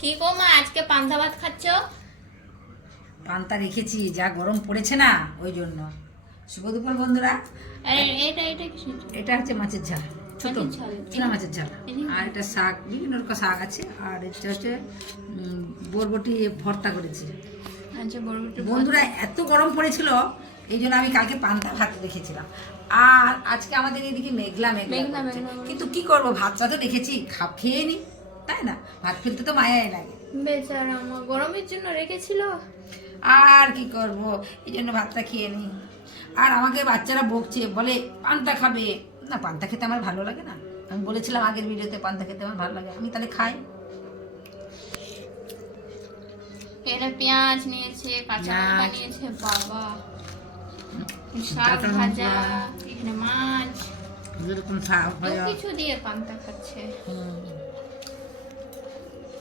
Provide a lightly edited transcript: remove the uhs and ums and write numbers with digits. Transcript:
কি গো মা, আজকে পান্তা ভাত খাচ্ছ? পান্তা রেখেছি, যা গরম পড়েছে না ওই জন্য। শুভ দুপুর বন্ধুরা। আরে এটা এটা কি? এটা হচ্ছে মাছের ঝাল, ছোট মাছের ঝাল? চুনা মাছের ঝাল। আর এটা শাক, বিভিন্ন রকম শাক আছে। আর এটা হচ্ছে বরবটি ভর্তা করেছি। আচ্ছা, বড়বড়ি বন্ধুরা এত গরম পড়েছিল, এই জন্য আমি কালকে পান্তা ভাত রেখেছিলাম। আর আজকে আমাদের এদিকে মেঘলা মেঘলা মেঘলা করছে। মেঘলা। কিন্তু কি করব, ভাতটা তো রেখেছি, খেয়ে নি, তাই না? ভাত ফেলতে তো মায়াই লাগে। বেচারা মা গরমের জন্য রেখেছিল। আর কি করব, এই জন্য ভাতটা খেয়ে নিই। আর আমাকে বাচ্চারা বকছে, বলে পান্তা খাবে না। পান্তা খেতে আমার ভালো লাগে না। আমি বলেছিলাম আগের ভিডিওতে পান্তা খেতে আমার ভালো লাগে, আমি তাহলে খাই। এটা পেঁয়াজ নিয়েছে, কাঁচা লঙ্কা পেঁয়াজ। নিয়েছে, বাবা শাক ভাজা, এখানে মাছ, যেরকম শাক কত ভাজা। কিছু দিয়ে পান্তা খাচ্ছে।